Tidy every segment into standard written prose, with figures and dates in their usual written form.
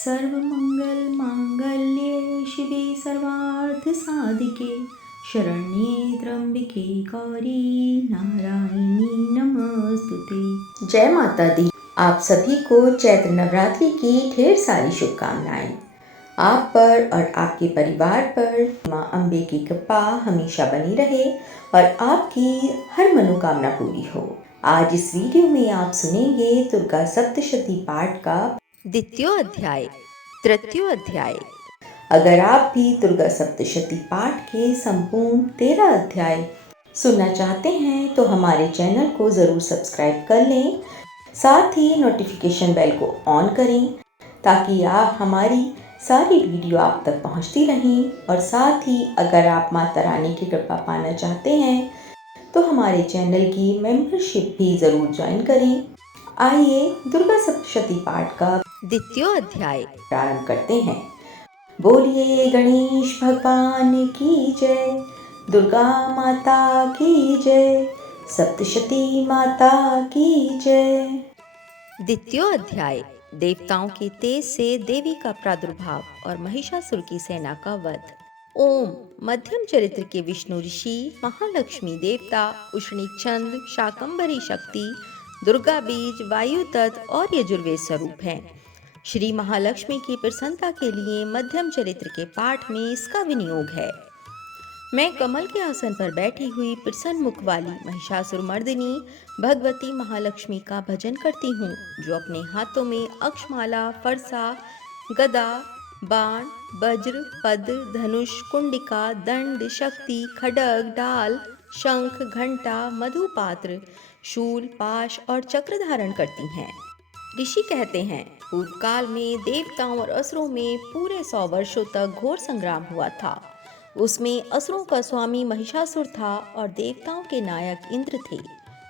सर्वमंगल मांगल्ये शिवे सर्वार्थ साधिके शरण्ये त्र्यंबके गौरी नारायणी नमस्तुते। जय माता दी। आप सभी को चैत्र नवरात्रि की ढेर सारी शुभकामनाएं। आप पर और आपके परिवार पर माँ अम्बे की कृपा हमेशा बनी रहे और आपकी हर मनोकामना पूरी हो। आज इस वीडियो में आप सुनेंगे दुर्गा सप्तशती पाठ का द्वितीय अध्याय, तृतीय अध्याय। अगर आप भी दुर्गा सप्तशती पाठ के संपूर्ण 13 अध्याय सुनना चाहते हैं तो हमारे चैनल को जरूर सब्सक्राइब कर लें। साथ ही नोटिफिकेशन बेल को ऑन करें ताकि आप हमारी सारी वीडियो आप तक पहुंचती रहें। और साथ ही अगर आप माता रानी की कृपा पाना चाहते हैं तो हमारे चैनल की मेंबरशिप भी जरूर ज्वाइन करें। आइए दुर्गा सप्तशती पाठ का द्वितीय अध्याय प्रारंभ करते हैं। बोलिए गणेश भगवान की जय, दुर्गा माता की जय, सप्तशती माता की जय। द्वितीय अध्याय, देवताओं के तेज से देवी का प्रादुर्भाव और महिषासुर की सेना का वध। ओम। मध्यम चरित्र के विष्णु ऋषि, महालक्ष्मी देवता, उष्णी चंद, शाकंभरी शक्ति, दुर्गा बीज, वायु तत्व और यजुर्वेद स्वरूप हैं। श्री महालक्ष्मी की प्रसन्नता के लिए मध्यम चरित्र के पाठ में इसका विनियोग है। मैं कमल के आसन पर बैठी हुई प्रसन्न मुख वाली महिषासुर मर्दिनी भगवती महालक्ष्मी का भजन करती हूँ, जो अपने हाथों में अक्षमाला, फरसा, गदा, बाण, वज्र, पद्म, धनुष, कुंडिका, दंड, शक्ति, खड्ग, ढाल, शंख, घंटा, मधुपात्र, शूल, पाश और चक्र धारण करती हैं। ऋषि कहते हैं, पूर्व काल में देवताओं और असुरों में पूरे 100 वर्षों तक घोर संग्राम हुआ था। उसमें असुरों का स्वामी महिषासुर था और देवताओं के नायक इंद्र थे।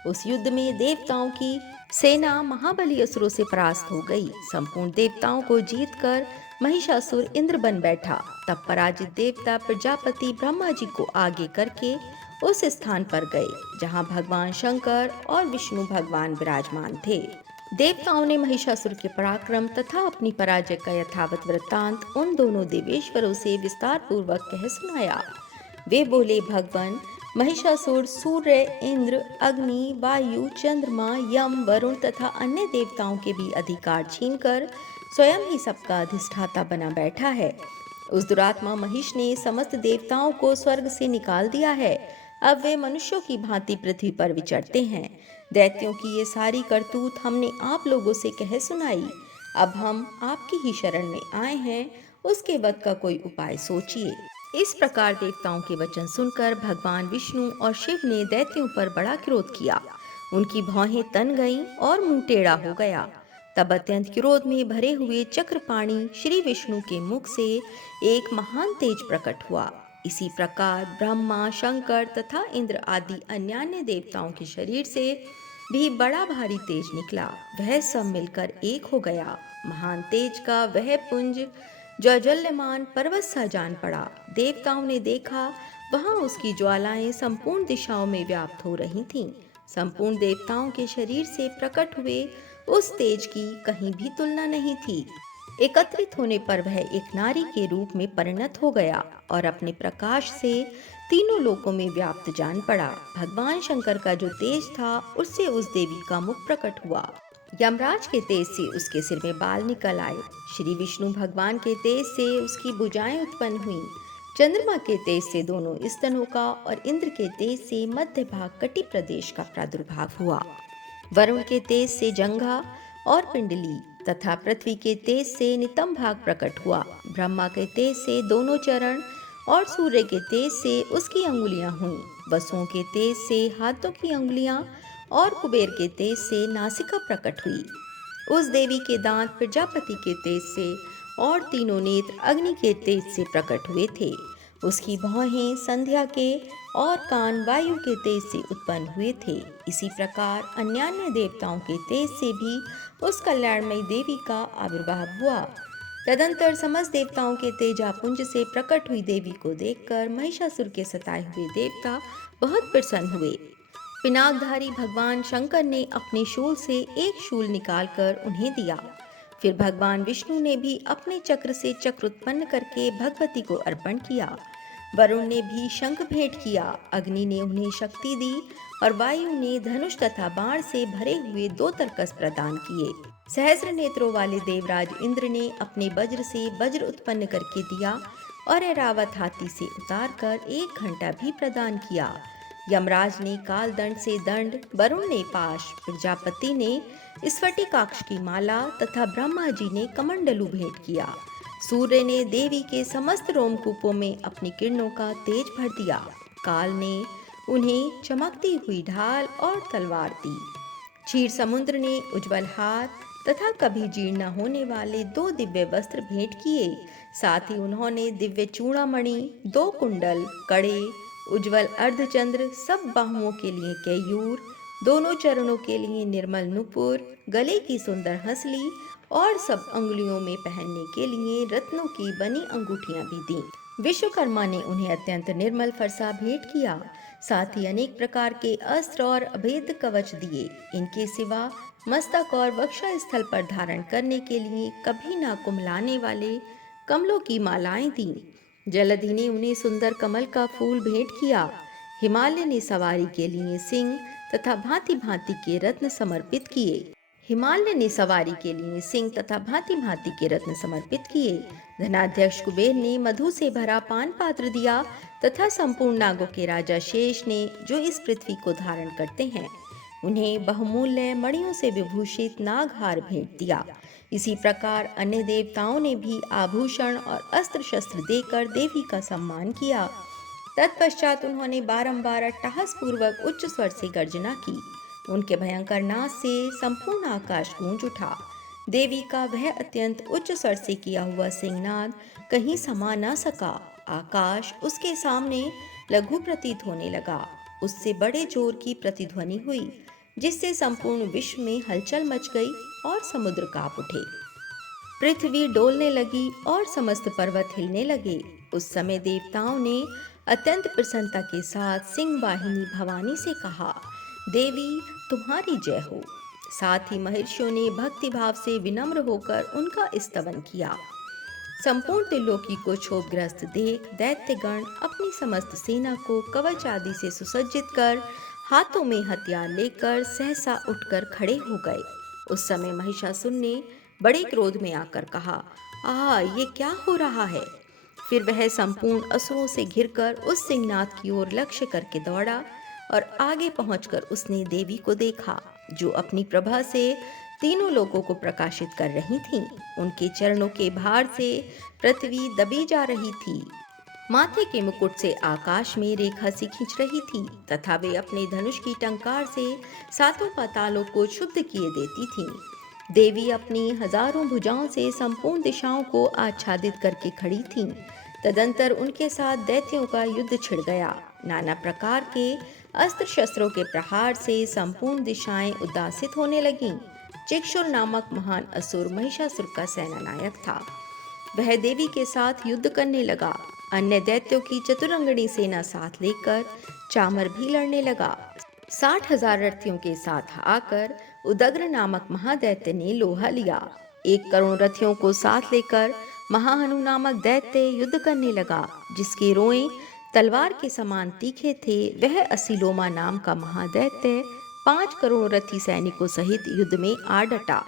उस युद्ध में देवताओं की सेना महाबली असुरों से परास्त हो गई। संपूर्ण देवताओं को जीतकर महिषासुर इंद्र बन बैठा। तब पराजित देवता प्रजापति ब्रह्मा जी को आगे करके उस स्थान पर गए जहां भगवान शंकर और विष्णु भगवान विराजमान थे। देवताओं ने महिषासुर के पराक्रम तथा अपनी पराजय का यथावत वृत्तांत उन दोनों देवेश्वरों से विस्तार पूर्वक कह सुनाया। वे बोले, भगवान, महिषासुर सूर्य, इंद्र, अग्नि, वायु, चंद्रमा, यम, वरुण तथा अन्य देवताओं के भी अधिकार छीनकर स्वयं ही सबका अधिष्ठाता बना बैठा है। उस दुरात्मा महिष ने समस्त देवताओं को स्वर्ग से निकाल दिया है। अब वे मनुष्यों की भांति पृथ्वी पर विचरते हैं। दैत्यों की ये सारी करतूत हमने आप लोगों से कह सुनाई। अब हम आपकी ही शरण में आए हैं, उसके वध का कोई उपाय सोचिए। इस प्रकार देवताओं के वचन सुनकर भगवान विष्णु और शिव ने दैत्यों पर बड़ा क्रोध किया। उनकी भौहें तन गईं और मुंह टेढ़ा हो गया। तब अत्यंत क्रोध में भरे हुए चक्रपाणी श्री विष्णु के मुख से एक महान तेज प्रकट हुआ। इसी प्रकार ब्रह्मा, शंकर तथा इंद्र आदि अन्यान्य देवताओं के शरीर से भी बड़ा भारी तेज निकला। वह सब मिलकर एक हो गया। महान तेज का वह पुंज ज्वलयमान पर्वत सा जान पड़ा। देवताओं ने देखा, वहां उसकी ज्वालाएं संपूर्ण दिशाओं में व्याप्त हो रही थीं। संपूर्ण देवताओं के शरीर से प्रकट हुए उस तेज की कहीं भी तुलना नहीं थी। एकत्रित होने पर वह एक नारी के रूप में परिणत हो गया और अपने प्रकाश से तीनों लोकों में व्याप्त जान पड़ा। भगवान शंकर का जो तेज था, उससे उस देवी का मुख प्रकट हुआ। यमराज के तेज से उसके सिर में बाल निकल आए। श्री विष्णु भगवान के तेज से उसकी भुजाएं उत्पन्न हुईं। चंद्रमा के तेज से दोनों स्तनों का और इंद्र के तेज से मध्य भाग कटि प्रदेश का प्रादुर्भाव हुआ। वरुण के तेज से जंघा और पिंडली तथा पृथ्वी के तेज से नितंब भाग प्रकट हुआ। ब्रह्मा के तेज से दोनों चरण और सूर्य के तेज से उसकी अंगुलियां हुईं। वसुओं के तेज से हाथों की अंगुलियां और कुबेर के तेज से नासिका प्रकट हुई। उस देवी के दांत प्रजापति के तेज से और तीनों नेत्र अग्नि के तेज से प्रकट हुए थे। उसकी भौहें संध्या के और कान वायु के तेज से उत्पन्न हुए थे। इसी प्रकार अन्यान्य देवताओं के तेज से भी उस कल्याणमयी देवी का आविर्भाव हुआ। तदंतर समस्त देवताओं के तेजापुंज से प्रकट हुई देवी को देखकर महिषासुर के सताए हुए देवता बहुत प्रसन्न हुए। पिनाकधारी भगवान शंकर ने अपने शूल से एक शूल निकालकर उन्हें दिया। फिर भगवान विष्णु ने भी अपने चक्र से चक्र उत्पन्न करके भगवती को अर्पण किया। वरुण ने भी शंख भेंट किया, अग्नि ने उन्हें शक्ति दी और वायु ने धनुष तथा बाण से भरे हुए 2 तरकस प्रदान किए। सहस्र नेत्रों वाले देवराज इंद्र ने अपने वज्र से वज्र उत्पन्न करके दिया और ऐरावत हाथी से उतार कर 1 घंटा भी प्रदान किया। यमराज ने काल दंड से दंड, वरुण ने पाश, प्रजापति ने स्फटिकाक्ष की माला तथा ब्रह्मा जी ने कमंडलू भेंट किया। सूर्य ने देवी के समस्त रोमकूपों में अपनी किरणों का तेज भर दिया। काल ने उन्हें चमकती हुई ढाल और तलवार दी। क्षीर समुद्र ने उज्जवल हार तथा कभी जीर्ण न होने वाले 2 दिव्य वस्त्र भेंट किए। साथ ही उन्होंने दिव्य चूड़ामणि, 2 कुंडल, कड़े, उज्जवल अर्धचंद्र, सब बाहुओं के लिए केयूर, दोनों चरणों के लिए निर्मल नुपुर, गले की सुंदर हंसली और सब अंगुलियों में पहनने के लिए रत्नों की बनी अंगूठियां भी दी। विश्वकर्मा ने उन्हें अत्यंत निर्मल फरसा भेंट किया। साथ ही अनेक प्रकार के अस्त्र और अभेद कवच दिए। इनके सिवा मस्तक और वक्षा स्थल पर धारण करने के लिए कभी ना कुम्हलाने वाले कमलों की मालाएं दी। जलधि ने उन्हें सुंदर कमल का फूल भेंट किया। हिमालय ने सवारी के लिए सिंह तथा भांति भांति के रत्न समर्पित किए। धनाध्यक्ष कुबेर ने मधु से भरा पान पात्र दिया तथा संपूर्ण नागों के राजा शेष ने, जो इस पृथ्वी को धारण करते हैं, उन्हें बहुमूल्य मणियों से विभूषित नागहार भेंट दिया। इसी प्रकार अन्य देवताओं ने भी आभूषण और अस्त्र शस्त्र देकर देवी का सम्मान किया। तत्पश्चात उन्होंने बारंबार अट्टहास पूर्वक उच्च स्वर से गर्जना की। उनके भयंकर नाद से संपूर्ण आकाश गूंज उठा। देवी का वह अत्यंत उच्च स्वर से किया हुआ सिंहनाद कहीं समा न सका। आकाश उसके सामने लघु प्रतीत होने लगा। उससे बड़े जोर की प्रतिध्वनि हुई, जिससे संपूर्ण विश्व में हलचल मच गई और समुद्र कांप उठे। पृथ्वी डोलने लगी और समस्त पर्वत हिलने लगे। उस समय देवताओं ने अत्यंत प्रसन्नता के साथ सिंह वाहिनी भवानी से कहा, देवी तुम्हारी जय हो। साथ ही महर्षियों ने भक्ति भाव से विनम्र होकर उनका स्तवन किया। संपूर्ण त्रिलोकी को क्षोभग्रस्त देख दैत्यगण अपनी समस्त सेना को कवच आदि से सुसज्जित कर हाथों में हथियार लेकर सहसा उठकर खड़े हो गए। उस समय महिषासुर ने बड़े क्रोध में आकर कहा, ये क्या हो रहा है? फिर वह संपूर्ण असुरों से घिरकर उस सिंहनाद की ओर लक्ष्य करके दौड़ा और आगे पहुंचकर उसने देवी को देखा, जो अपनी प्रभा से तीनों लोगों को प्रकाशित कर रही थीं। उनके चरणों के भार से पृथ्वी दबी जा रही थी। माथे के मुकुट से आकाश में रेखा सी खींच रही थी तथा वे अपने धनुष की टंकार से 7 पातालों को क्षुब्ध किए देती थीं। देवी अपनी हजारों भुजाओं से संपूर्ण दिशाओं को आच्छादित करके खड़ी थीं। तदंतर उनके साथ दैत्यों का युद्ध छिड़ गया। नाना प्रकार के अस्त्र शस्त्रों के प्रहार से संपूर्ण दिशाएं उदासित होने लगीं। चिक्षुर नामक महान असुर महिषासुर का सेनानायक था। वह देवी के साथ युद्ध करने लगा। अन्य दैत्यों की चतुरंगणी सेना साथ लेकर चामर भी लड़ने लगा। 60,000 रथियों के साथ आकर उदग्र नामक महादैत्य ने लोहा लिया। 1 करोड़ रथियों को साथ लेकर महाहनु नामक दैत्य युद्ध करने लगा, जिसके रोएं तलवार के समान तीखे थे। वह असीलोमा नाम का महादैत्य 5 करोड़ रथी सैनिकों सहित युद्ध में आ डटा।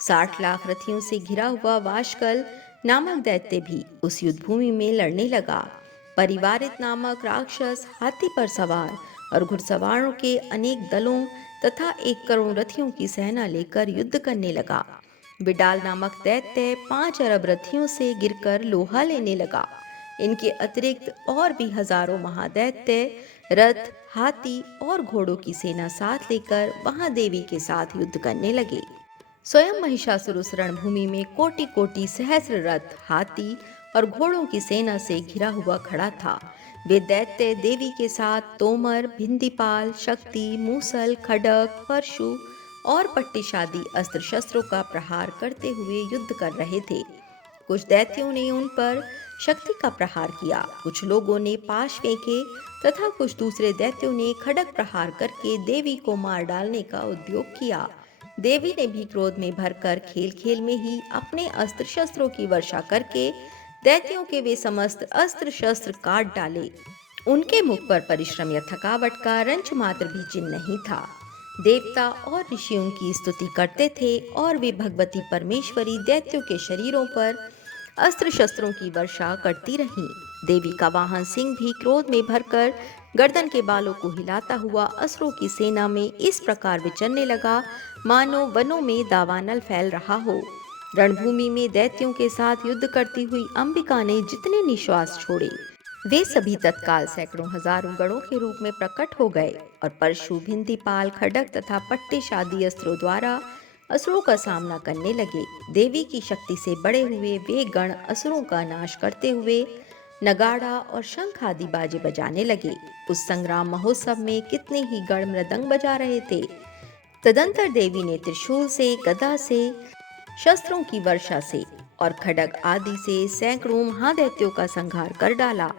60 लाख रथियों से घिरा हुआ वाशकल नामक दैत्य भी उस युद्ध भूमि में लड़ने लगा। परिवारित नामक राक्षस हाथी पर सवार और घुड़सवारों के अनेक दलों तथा 1 करोड़ रथियों की सेना लेकर युद्ध करने लगा। बिडाल नामक दैत्य 5 अरब रथियों से गिरकर लोहा लेने लगा। इनके अतिरिक्त और भी हजारों महादैत्य रथ, हाथी और घोड़ों की सेना साथ लेकर वहां देवी के साथ युद्ध करने लगे। स्वयं महिषासुर उस रणभूमि में कोटि कोटि सहस्र रथ, हाथी और घोड़ों की सेना से घिरा हुआ खड़ा था। वे दैत्य देवी के साथ तोमर, भिंदीपाल, शक्ति, मूसल, खड्ग, परशु और पट्टिशादी अस्त्र शस्त्रों का प्रहार करते हुए युद्ध कर रहे थे। कुछ दैत्यों ने उन पर शक्ति का प्रहार किया, कुछ लोगों ने पाश फेंके तथा कुछ दूसरे दैत्यों ने खड्ग प्रहार करके देवी को मार डालने का उद्योग किया। देवी ने भी क्रोध में भरकर खेल खेल में ही अपने अस्त्र शस्त्रों की वर्षा करके दैत्यों के वे समस्त अस्त्र शस्त्र काट डाले। उनके मुख पर परिश्रम या थकावट का रंच मात्र भी चिन्ह नहीं था। देवता और ऋषियों की स्तुति करते थे और वे भगवती परमेश्वरी दैत्यों के शरीरों पर अस्त्र शस्त्रों की वर्षा करती रहीं। देवी का वाहन सिंह भी क्रोध में भरकर गर्दन के बालों को हिलाता हुआ असुरों की सेना में इस प्रकार विचरने लगा मानो वनों में दावानल फैल रहा हो। रणभूमि में दैत्यों के साथ युद्ध करती हुई अंबिका ने जितने निश्वास छोड़े वे सभी तत्काल सैकड़ों हजारों गणों के रूप में प्रकट हो गए और परशु, भिंदीपाल, खड्ग तथा पट्टे शादी अस्त्रों द्वारा असुरों का सामना करने लगे। देवी की शक्ति से बड़े हुए वे गण असुरों का नाश करते हुए नगाड़ा और शंख आदि बाजे बजाने लगे। उस संग्राम महोत्सव में कितने ही गण मृदंग बजा रहे थे। तदंतर देवी ने त्रिशूल से, गदा से, शस्त्रों की वर्षा से और खड्ग आदि से सैकड़ों महादैत्यों का संहार कर डाला।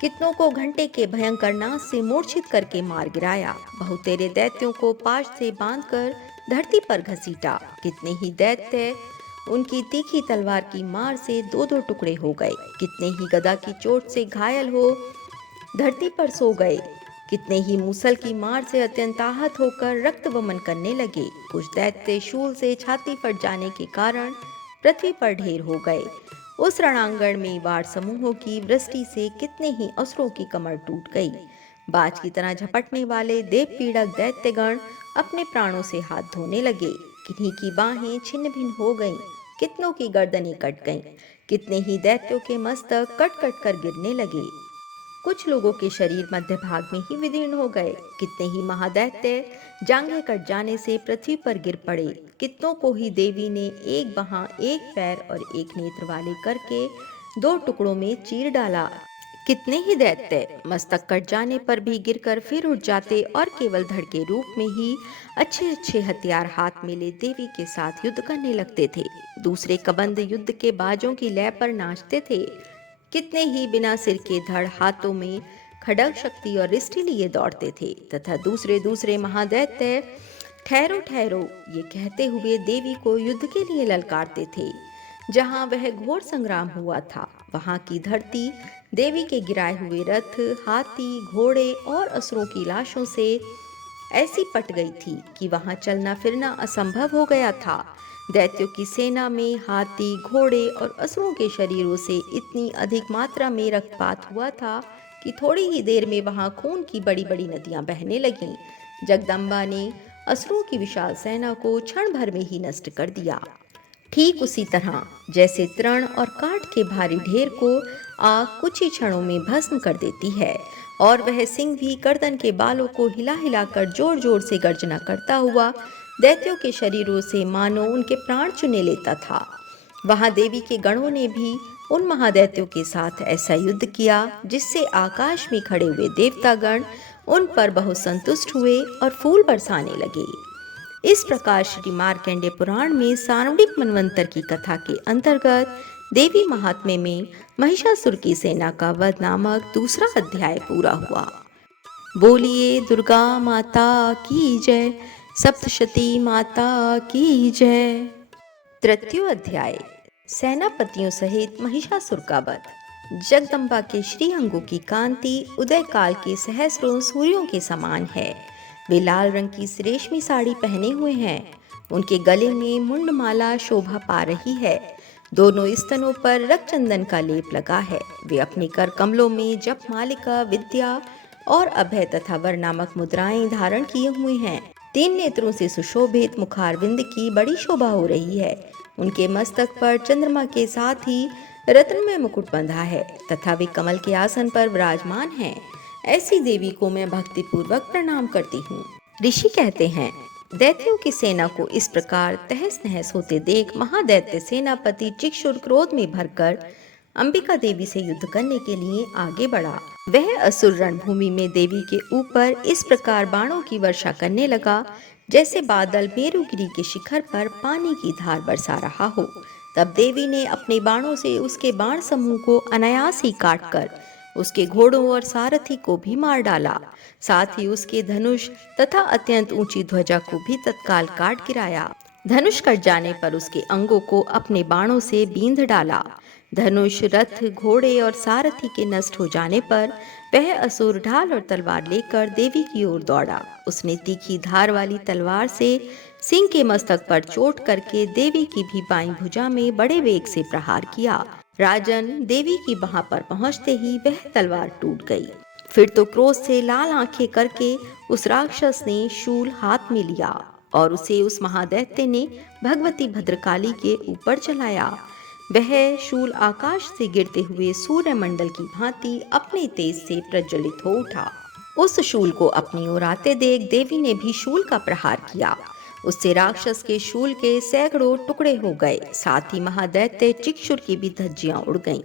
कितनों को घंटे के भयंकर नाश से मूर्छित करके मार गिराया। बहुतेरे दैत्यों को पाश से बांधकर धरती पर घसीटा। कितने ही दैत्य उनकी तीखी तलवार की मार से दो दो टुकड़े हो गए। कितने ही गदा की चोट से घायल हो धरती पर सो गए। कितने ही मूसल की मार से अत्यंत आहत होकर रक्त वमन करने लगे। कुछ दैत्य शूल से छाती फट जाने के कारण पृथ्वी पर ढेर हो गए। उस रणांगण में वार समूहों की वृष्टि से कितने ही असुरों की कमर टूट गई। बाज की तरह झपटने वाले देव पीड़क दैत्यगण अपने प्राणों से हाथ धोने लगे। किन्हीं की बाहें छिन्न भिन्न हो गईं, कितनों की गर्दनें कट गईं, कितने ही दैत्यों के मस्तक कट कट कर गिरने लगे। कुछ लोगों के शरीर मध्य भाग में ही विदीर्ण हो गए। कितने ही महादैत्य जांघें कट जाने से पृथ्वी पर गिर पड़े। कितनों को ही देवी ने एक बांह, एक पैर और एक नेत्र वाले करके दो टुकड़ों में चीर डाला। कितने ही दैत्य मस्तक कट जाने पर भी गिरकर फिर उठ जाते और केवल धड़ के रूप में ही अच्छे अच्छे हथियार हाथ में ले देवी के साथ युद्ध करने लगते थे। दूसरे कबंध युद्ध के बाजों की लय पर नाचते थे। कितने ही बिना सिर के धड़ हाथों में खड्ग शक्ति और रिष्टि लिए दौड़ते थे तथा दूसरे दूसरे महादैत्य ठहरो ठहरो ये कहते हुए देवी को युद्ध के लिए ललकारते थे। जहाँ वह घोर संग्राम हुआ था वहाँ की धरती देवी के गिराए हुए रथ, हाथी, घोड़े और असुरों की लाशों से ऐसी पट गई थी कि वहाँ चलना फिरना असंभव हो गया था। दैत्यों की सेना में हाथी, घोड़े और असुरों के शरीरों से इतनी अधिक मात्रा में रक्तपात हुआ था कि थोड़ी ही देर में वहां खून की बड़ी बड़ी नदियां बहने लगीं। जगदम्बा ने असुरों की विशाल सेना को क्षण भर में ही नष्ट कर दिया। ठीक उसी तरह जैसे तृण और काठ के भारी ढेर को आग कुछ ही क्षणों में भस्म कर देती है और वह सिंह भी गर्दन के बालों को हिला हिलाकर जोर जोर से गर्जना करता हुआ दैत्यों के शरीरों से मानो उनके प्राण चुने लेता था। वहां देवी के गणों ने भी उन महादैत्यों के साथ ऐसा युद्ध किया जिससे आकाश में खड़े हुए देवतागण उन पर बहुत संतुष्ट हुए और फूल बरसाने लगे। इस प्रकार श्री मार्कंडेय पुराण में सार्वणिक मनवंतर की कथा के अंतर्गत देवी महात्म्य में महिषासुर की सेना का वध नामक दूसरा अध्याय पूरा हुआ। बोलिए दुर्गा माता की जय, सप्तशती माता की जय। तृतीय अध्याय सेनापतियों सहित महिषासुर का वध। जगदम्बा के श्री अंगों की कांति उदय काल के सहस्रों सूर्यों के समान है। वे लाल रंग की रेशमी साड़ी पहने हुए हैं। उनके गले में मुंडमाला शोभा पा रही है। दोनों स्तनों पर रक्तचंदन का लेप लगा है। वे अपने कर कमलों में जप मालिका, विद्या और अभय तथा वर नामक मुद्राएं धारण किए हुए हैं। 3 नेत्रों से सुशोभित मुखारविंद की बड़ी शोभा हो रही है। उनके मस्तक पर चंद्रमा के साथ ही रत्नमय मुकुट बंधा है तथा वे कमल के आसन पर विराजमान हैं। ऐसी देवी को मैं भक्ति पूर्वक प्रणाम करती हूँ। ऋषि कहते हैं, दैत्यों की सेना को इस प्रकार तहस नहस होते देख महादैत्य सेनापति चिक्षुर क्रोध में भरकर अंबिका देवी से युद्ध करने के लिए आगे बढ़ा। वह असुर रणभूमि में देवी के ऊपर इस प्रकार बाणों की वर्षा करने लगा जैसे बादल मेरुगिरी के शिखर पर पानी की धार बरसा रहा हो। तब देवी ने अपने बाणों से उसके बाण समूह को अनायास ही काटकर उसके घोड़ों और सारथी को भी मार डाला। साथ ही उसके धनुष तथा अत्यंत ऊंची ध्वजा को भी तत्काल काट गिराया। धनुष कट जाने पर उसके अंगों को अपने बाणों से बींध डाला। धनुष, रथ, घोड़े और सारथी के नष्ट हो जाने पर वह असुर ढाल और तलवार लेकर देवी की ओर दौड़ा। उसने तीखी धार वाली तलवार से सिंह के मस्तक पर चोट करके देवी की भी बाईं भुजा में बड़े वेग से प्रहार किया। राजन, देवी की वहां पर पहुंचते ही वह तलवार टूट गई। फिर तो क्रोध से लाल आंखें करके उस राक्षस ने शूल हाथ में लिया और उसे उस महादैत्य ने भगवती भद्रकाली के ऊपर चलाया। वह शूल आकाश से गिरते हुए सूर्य मंडल की भांति अपने तेज से प्रज्वलित हो उठा। उस शूल को अपनी ओर आते देख देवी ने भी शूल का प्रहार किया। उससे राक्षस के शूल के सैकड़ों टुकड़े हो गए। साथ ही महादैत्य चिक्षुर की भी धज्जियां उड़ गईं।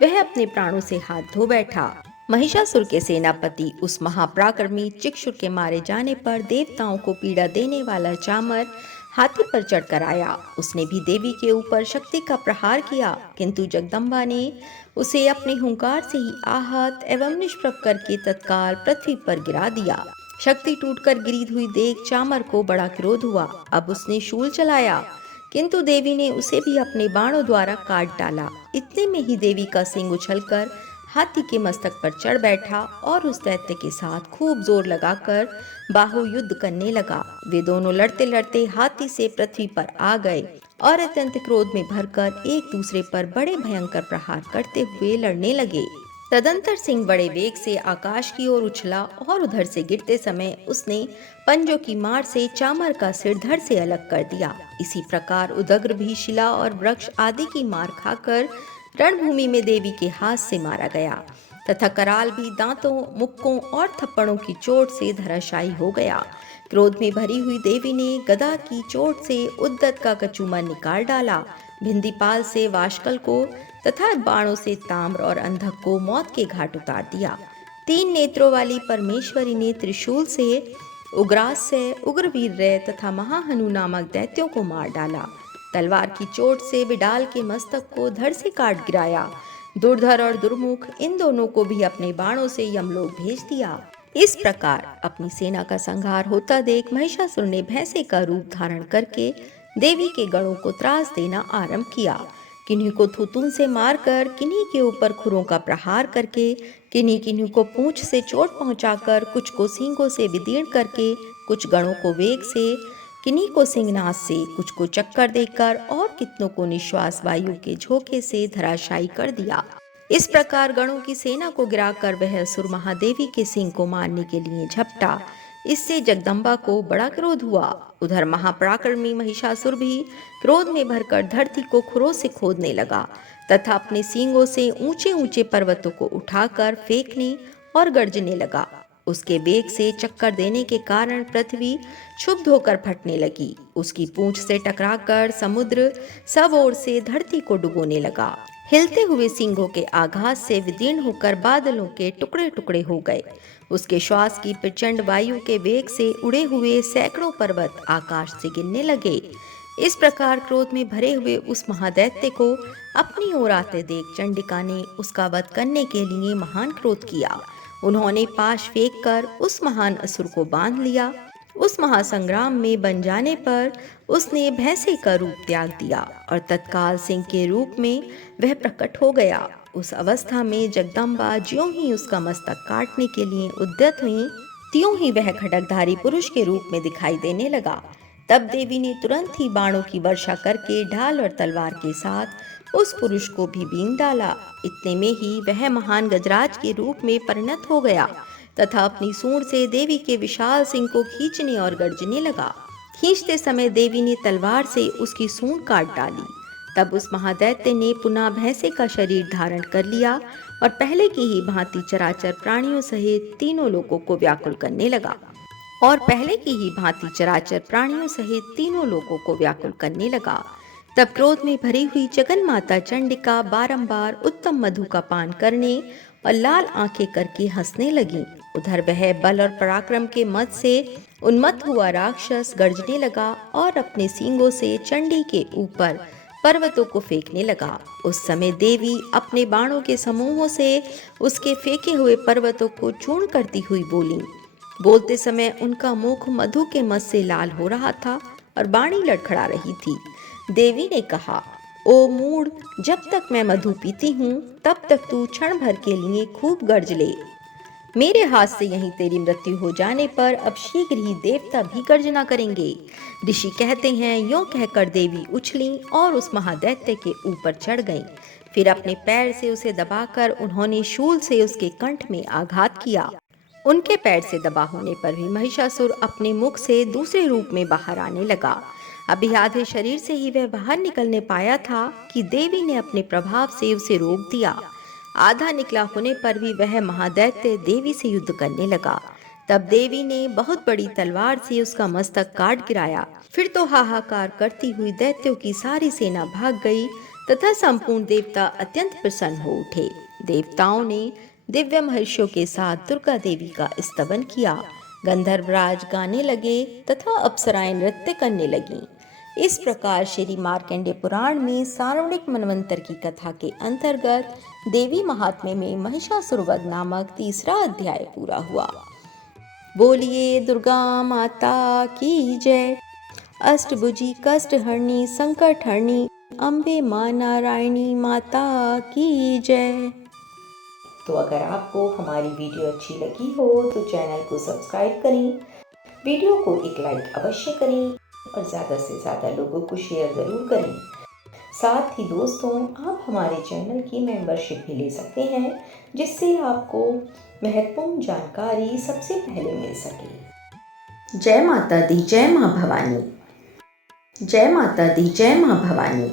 वह अपने प्राणों से हाथ धो बैठा। महिषासुर के सेनापति उस महापराक्रमी चिक्षुर के मारे जाने पर देवताओं को पीड़ा देने वाला चामर हाथी पर चढ़कर आया। उसने भी देवी के ऊपर शक्ति का प्रहार किया, किंतु जगदम्बा ने उसे अपने हुंकार से ही आहत एवं निष्प्रभ करके तत्काल पृथ्वी पर गिरा दिया। शक्ति टूटकर गिरी हुई देख चामर को बड़ा क्रोध हुआ। अब उसने शूल चलाया, किंतु देवी ने उसे भी अपने बाणों द्वारा काट डाला। इतने में ही देवी का सिंह उछलकर हाथी के मस्तक पर चढ़ बैठा और उस दैत्य के साथ खूब जोर लगाकर बाहु युद्ध करने लगा। वे दोनों लड़ते लड़ते हाथी से पृथ्वी पर आ गए और अत्यंत क्रोध में भरकर एक दूसरे पर बड़े भयंकर प्रहार करते हुए लड़ने लगे। तदंतर सिंह बड़े वेग से आकाश की ओर उछला और उधर से गिरते समय उसने पंजों की मार से चामर का सिर धड़ से अलग कर दिया। इसी प्रकार उदग्र भी शिला और वृक्ष आदि की मार खाकर रणभूमि में देवी के हाथ से मारा गया तथा कराल भी दांतों, मुक्कों और थप्पड़ों की चोट से धराशायी हो गया। क्रोध में भरी हुई देवी ने गदा की चोट से उद्दत का कचूमर निकाल डाला, भिंदीपाल से वाशकल को तथा बाणों से ताम्र और अंधक को मौत के घाट उतार दिया। 3 नेत्रों वाली परमेश्वरी ने त्रिशूल से उग्रास्य, उग्रवीर्य तथा महाहनु नामक दैत्यों को मार डाला। तलवार की चोट से बिडाल के मस्तक को धड़ से काट गिराया। दुर्धर और दुर्मुख इन दोनों को भी अपने बाणों से यमलोक भेज दिया। इस प्रकार अपनी सेना का संहार होता देख महिषासुर ने भैंसे का रूप धारण करके देवी के गणों को त्रास देना आरंभ किया। किन्हीं को थुतुन से मारकर, किन्हीं के ऊपर खुरों का प्रहार करके, किन्हीं को पूंछ से चोट पहुंचाकर, कुछ को सींगों से विदीर्ण करके, कुछ गणों को वेग से, किन्हीं को सिंहनाद से, कुछ को चक्कर देकर और कितनों को निश्वास वायु के झोंके से धराशायी कर दिया। इस प्रकार गणों की सेना को गिराकर वह असुर महादेवी के सिंह को मारने के लिए झपटा। इससे जगदम्बा को बड़ा क्रोध हुआ। उधर महापराक्रमी महिषासुर भी क्रोध में भरकर धरती को खुरों से खोदने लगा तथा अपने सींगों से ऊंचे ऊंचे पर्वतों को उठाकर फेंकने और गर्जने लगा। उसके वेग से चक्कर देने के कारण पृथ्वी क्षुब्ध होकर फटने लगी। उसकी पूंछ से टकराकर समुद्र सब ओर से धरती को डुबोने लगा। हिलते हुए सिंगों के आघात से विदीर्ण होकर बादलों के टुकड़े टुकड़े हो गए। उसके श्वास की प्रचंड वायु के वेग से उड़े हुए सैकड़ों पर्वत आकाश से गिरने लगे। इस प्रकार क्रोध में भरे हुए उस महादैत्य को अपनी ओर आते देख चंडिका ने उसका वध करने के लिए महान क्रोध किया। उन्होंने पाश फेंक कर उस महान असुर को बांध लिया। उस महासंग्राम में बन जाने पर उसने भैंसे का रूप त्याग दिया और तत्काल सिंह के रूप में वह प्रकट हो गया। उस अवस्था में जगदम्बा ज्यों ही उसका मस्तक काटने के लिए उद्यत हुई, त्यों ही वह खड्गधारी पुरुष के रूप में दिखाई देने लगा। तब देवी ने तुरंत ही बाणों की वर्षा करके ढाल और तलवार के साथ उस पुरुष को भी बींध डाला। इतने में ही वह महान गजराज के रूप में परिणत हो गया तथा अपनी सूंड से देवी के विशाल सिंह को खींचने और गर्जने लगा। खींचते समय देवी ने तलवार से उसकी सूंड काट डाली। तब उस महादैत्य ने पुनः भैंसे का शरीर धारण कर लिया और पहले की ही भांति चराचर प्राणियों सहित तीनों लोगों को व्याकुल करने लगा। तब क्रोध में भरी हुई जगन माता चंडिका बारंबार उत्तम मधु का पान करने और लाल आंखें करके हंसने लगी। उधर वह बल और पराक्रम के मद से उन्मत्त हुआ राक्षस गर्जने लगा और अपने सींगों से चंडी के ऊपर पर्वतों को फेंकने लगा। उस समय देवी अपने बाणों के समूहों से उसके फेंके हुए पर्वतों को चूर्ण करती हुई बोली। बोलते समय उनका मुख मधु के मद से लाल हो रहा था और बाणी लड़खड़ा रही थी। देवी ने कहा, ओ मूढ़, जब तक मैं मधु पीती हूँ तब तक तू क्षण भर के लिए खूब गर्ज ले। मेरे हाथ से यहीं तेरी मृत्यु हो जाने पर अब शीघ्र ही देवता भी गर्जना करेंगे। ऋषि कहते हैं, यों कहकर देवी उछली और उस महादैत्य के ऊपर चढ़ गईं। फिर अपने पैर से उसे दबाकर उन्होंने शूल से उसके कंठ में आघात किया। उनके पैर से दबा होने पर भी महिषासुर अपने मुख से दूसरे रूप में बाहर आने लगा। अभी आधे शरीर से ही वह बाहर निकलने पाया था कि देवी ने अपने प्रभाव से उसे रोक दिया। आधा निकला होने पर भी वह महादैत्य देवी से युद्ध करने लगा। तब देवी ने बहुत बड़ी तलवार से उसका मस्तक काट गिराया। फिर तो हाहाकार करती हुई दैत्यों की सारी सेना भाग गई तथा संपूर्ण देवता अत्यंत प्रसन्न हो उठे। देवताओं ने दिव्य महर्षियों के साथ दुर्गा देवी का स्तवन किया। गंधर्वराज गाने लगे तथा अप्सराएं नृत्य करने लगीं। इस प्रकार श्री मार्कंडेय पुराण में सार्वणिक मनवंतर की कथा के अंतर्गत देवी महात्म्य में महिषासुरवध नामक तीसरा अध्याय पूरा हुआ। बोलिए दुर्गा माता की जय। अष्टभुजी कष्टहरणी संकटहरणी अम्बे मां नारायणी माता की जय। तो अगर आपको हमारी वीडियो अच्छी लगी हो तो चैनल को सब्सक्राइब करें, वीडियो को एक लाइक अवश्य करें और ज़्यादा से ज़्यादा लोगों को शेयर ज़रूर करें। साथ ही दोस्तों, आप हमारे चैनल की मेंबरशिप भी ले सकते हैं, जिससे आपको महत्वपूर्ण जानकारी सबसे पहले मिल सके। जय माता दी, जय माँ भवानी। जय माता दी, जय माँ भवानी।